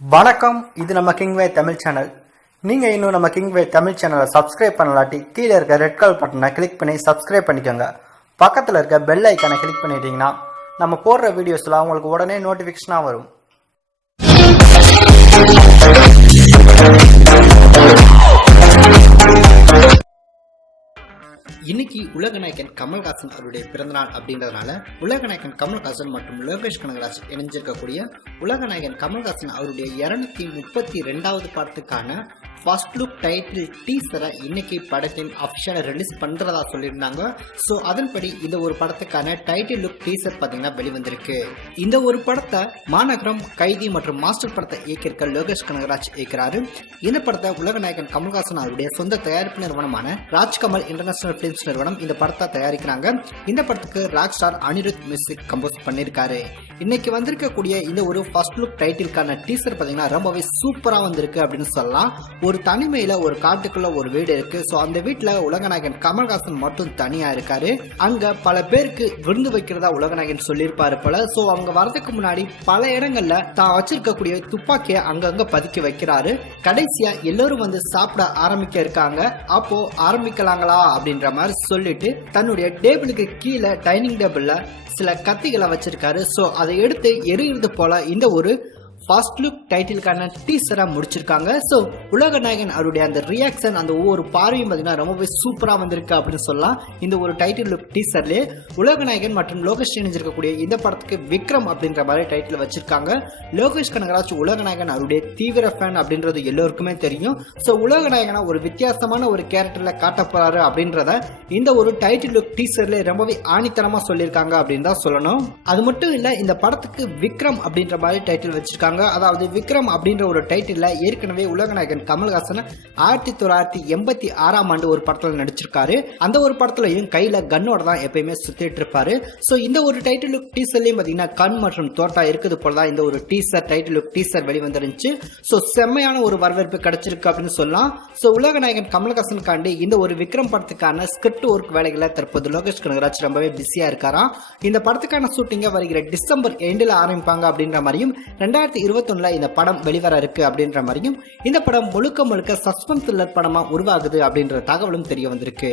வணக்கம். இது நம்ம கிங்வே தமிழ் சேனல். நீங்கள் இன்னும் நம்ம கிங்வே தமிழ் சேனலை சப்ஸ்கிரைப் பண்ணலாட்டி கீழே இருக்க ரெட் கலர் பட்டனை கிளிக் பண்ணி சப்ஸ்கிரைப் பண்ணிக்கோங்க. பக்கத்தில் இருக்க பெல் ஐக்கானை கிளிக் பண்ணிட்டீங்கன்னா நம்ம போடுற வீடியோஸ்லாம் உங்களுக்கு உடனே நோட்டிஃபிகேஷனாக வரும். இன்னைக்கு உலகநாயகன் கமல்ஹாசன் அவருடைய பிறந்தநாள் அப்படின்றதுனால உலகநாயகன் கமல்ஹாசன் மற்றும் லோகேஷ் கனகராஜ் இணைஞ்சிருக்கக்கூடிய உலகநாயகன் கமல்ஹாசன் அவருடைய 232வது படத்துக்கான ஃபர்ஸ்ட் லுக் டைட்டில் டீசரை இன்னைக்கு படத்தின் அஃபிஷியலாக ரிலீஸ் பண்ணுறதா சொல்லியிருந்தாங்க. ஸோ அதன்படி இந்த ஒரு படத்துக்கான டைட்டில் லுக் டீசர் பார்த்தீங்கன்னா வெளிவந்திருக்கு. இந்த ஒரு படத்தை மாநகரம், கைதி மற்றும் மாஸ்டர் படத்தை இயக்கியிருக்க லோகேஷ் கனகராஜ் இயக்கிறாரு. இந்த படத்தை உலகநாயகன் கமல்ஹாசன் அவருடைய சொந்த தயாரிப்பு நிறுவனமான ராஜ்கமல் இன்டர்நேஷனல் பிலிம்ஸ் நிறுவனம் இந்த படத்தை தயாரிக்கிறாங்க. இந்த படத்துக்கு rock star Anirudh music compose பண்ணியிருக்காரு. இன்னைக்கு வந்திருக்கக்கூடிய இந்த ஒரு ஃபர்ஸ்ட் லுக் டைட்டிலுக்கான டீசர் பார்த்தீங்கன்னா ரொம்பவே சூப்பராக வந்திருக்கு அப்படின்னு சொல்லலாம். ஒரு தனிமையில ஒரு காட்டுக்குள்ள ஒரு வீடு இருக்கு. ஸோ அந்த வீட்டுல உலகநாயகன் கமல்ஹாசன் மட்டும் தனியா இருக்காரு. அங்க பல பேருக்கு விருந்து வைக்கிறதா உலகநாயகன் சொல்லியிருப்பாரு போல. ஸோ அவங்க வரதுக்கு முன்னாடி பல இடங்கள்ல தான் வச்சிருக்கக்கூடிய துப்பாக்கியை அங்கங்க பதுக்கி வைக்கிறாரு. கடைசியா எல்லாரும் வந்து சாப்பிட ஆரம்பிக்க இருக்காங்க. அப்போ ஆரம்பிக்கலாங்களா அப்படின்ற மாதிரி சொல்லிட்டு தன்னுடைய டேபிளுக்கு கீழே டைனிங் டேபிள்ல சில கத்திகளை வச்சிருக்காரு. ஸோ அதை எடுத்து எரியுறது போல இந்த ஒரு ஃபர்ஸ்ட் லுக் டைட்டிலுக்கான டீசரா முடிச்சிருக்காங்க. ஸோ உலகநாயகன் அவருடைய அந்த ரியாக்ஷன், அந்த ஒவ்வொரு பார்வையும் பார்த்தீங்கன்னா ரொம்பவே சூப்பராக வந்திருக்கு அப்படின்னு சொல்லலாம். இந்த ஒரு டைட்டில் லுக் டீசர்லேயே உலகநாயகன் மற்றும் லோகேஷ் இணைஞ்சிருக்கக்கூடிய இந்த படத்துக்கு விக்ரம் அப்படின்ற மாதிரி டைட்டில் வச்சிருக்காங்க. லோகேஷ் கனகராஜ் உலகநாயகன் அவருடைய தீவிர ஃபேன் அப்படின்றது எல்லோருக்குமே தெரியும். ஸோ உலகநாயகனா ஒரு வித்தியாசமான ஒரு கேரக்டர்ல காட்ட போறாரு அப்படின்றத இந்த ஒரு டைட்டில் லுக் டீசர்ல ரொம்பவே ஆணித்தனமா சொல்லியிருக்காங்க அப்படின்னு தான் சொல்லணும். அது மட்டும் இல்ல, இந்த படத்துக்கு விக்ரம் அப்படின்ற மாதிரி டைட்டில் வச்சிருக்காங்க. அதாவது விக்ரம் அப்படின்ற ஒரு டைட்டில் ஏற்கனவே உலகநாயகன் கமல்ஹாசன் 1986ஆம் ஆண்டு ஒரு படத்துல நடிச்சிருக்காரு. அந்த ஒரு படத்துலயும் கையில கன்னோட தான் எப்பயுமே சுத்திட்டு இருப்பாரு. சோ இந்த ஒரு டைட்டில் லுக் டீசர்லயும் பாத்தீங்கன்னா கண் மற்றும் தோட்டா இருக்குது போலதான் இந்த ஒரு டீசர் டைட்டில் லுக் டீசர் வெளிவந்துருந்துச்சு. சோ செம்மையான ஒரு வரவேற்பு கிடைச்சிருக்கு அப்படின்னு சொல்லலாம். சோ உலகநாயகன் கமல்ஹாசனுக்காண்டி இந்த ஒரு விக்ரம் படத்துக்கான ஸ்கிரிப்ட் ஒர்க் வேலைகளை தற்போது லோகேஷ் கனகராஜ் ரொம்பவே பிஸியா இருக்காராம். இந்த படத்துக்கான ஷூட்டிங்க வருகிற டிசம்பர் எண்டில் ஆரம்பிப்பாங்க அப்படின்ற மாதிரியும் 2021 இந்த படம் வெளிவர இருக்கு அப்படின்ற மாதிரியும் இந்த படம் முழுக்க முழுக்க சஸ்பென்ஸ் த்ரில்லர் படமா உருவாகுது அப்படின்ற தகவலும் தெரிய வந்திருக்கு.